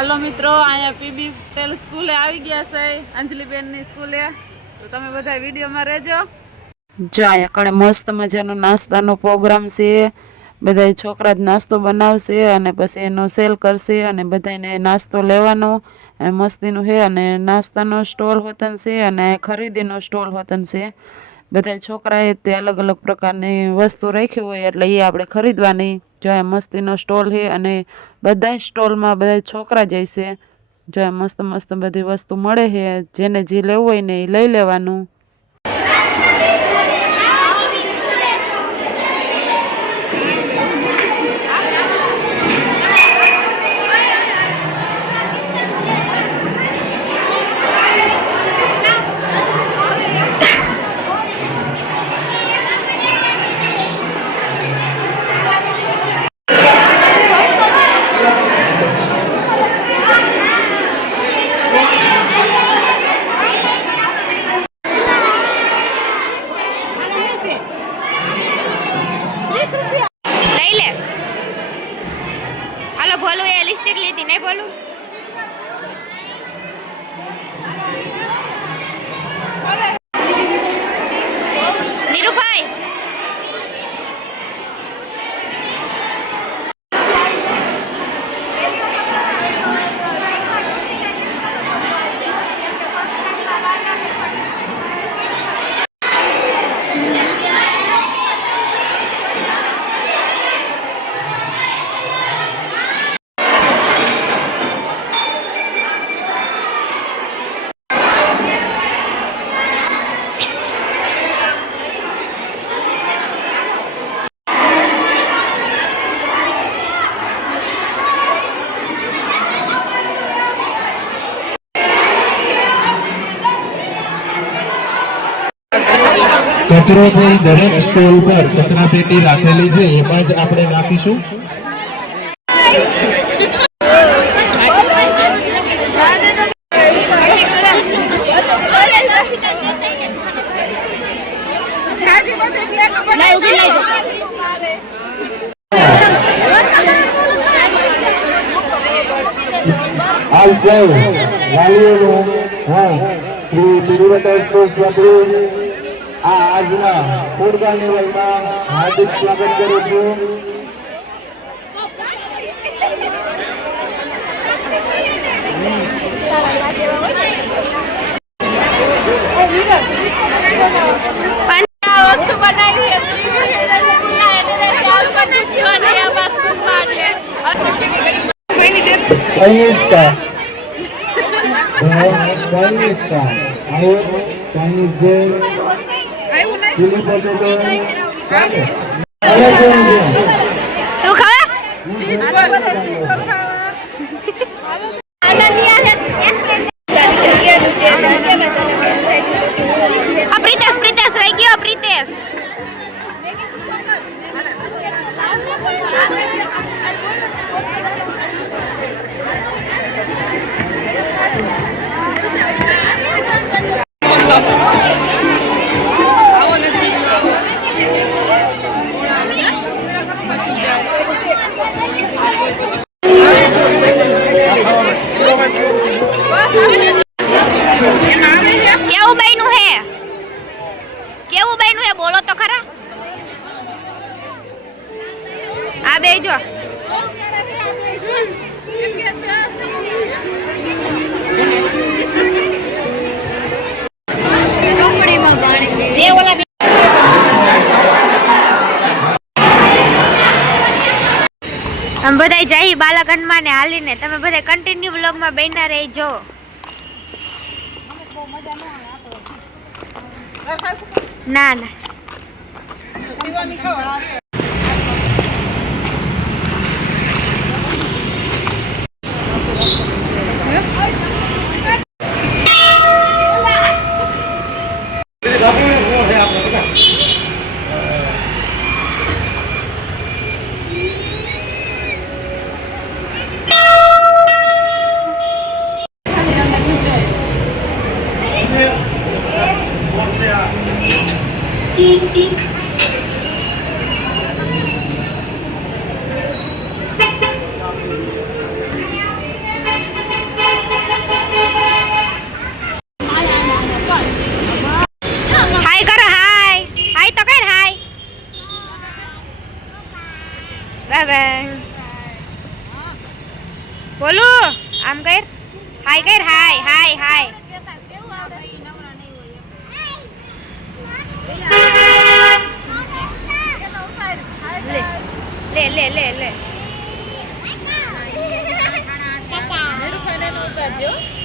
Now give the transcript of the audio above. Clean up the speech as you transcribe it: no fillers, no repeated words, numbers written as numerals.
હાલો મિત્રો, અહીંયા પીબી ટેલ સ્કૂલે આવી ગયા છે, અંજલિબેનની સ્કૂલે. તો તમે બધા વિડીયોમાં રહેજો. જો અહીંયા કણે મસ્ત મજાનો નાસ્તાનો પ્રોગ્રામ છે. બધા છોકરા જ નાસ્તો બનાવશે અને પછી એનો સેલ કરશે અને બધાને નાસ્તો લેવાનો મસ્તીનું છે. અને નાસ્તાનો સ્ટોલ હોતન છે અને ખરીદીનો સ્ટોલ હોતન છે. બધા છોકરાએ તે અલગ અલગ પ્રકારની વસ્તુ રાખી હોય એટલે એ આપણે ખરીદવાની. જો આ મસ્તીનો સ્ટોલ છે અને બધા સ્ટોલમાં બધા છોકરા જાય છે. જો આ મસ્ત મસ્ત બધી વસ્તુ મળે છે, જેને જે લેવું હોય ને એ લઈ લેવાનું. बोलो ये लिपस्टिक लेती नहीं बोलूं नीरू भाई कचरो છે દરેક સ્ટોલ પર કચરા પેટી રાખેલી છે, એમાં જ આપણે નાખીશું. આપ સૌ વાલીઓનું હું શ્રી તિરુવતાસ્કો સ્વામી આ આજના ફૂડ કાર્નિવલમાં હાર્દિક સ્વાગત કરું છું. चाइनीज का चाइनीज का चाइनीज भेल चिली पोटेटो साथे શું ખાવા ચીઝ બોલ ખાવા પ્રીતેશ રહી ગયો પ્રીતેશ કેવું બન્યું હે બોલો તો ખરા. આ બે જો ટોપડીમાં પાણી પી हम बधाई जाई बालागंजમાં ને હાલીને તમે બધા કન્ટિન્યુ વ્લોગમાં બેઠા રહેજો. ના ના બોલો આમ કર હાય કર હાય હાય હાય લે લે લે લે મેડું ખાને ઉતારજો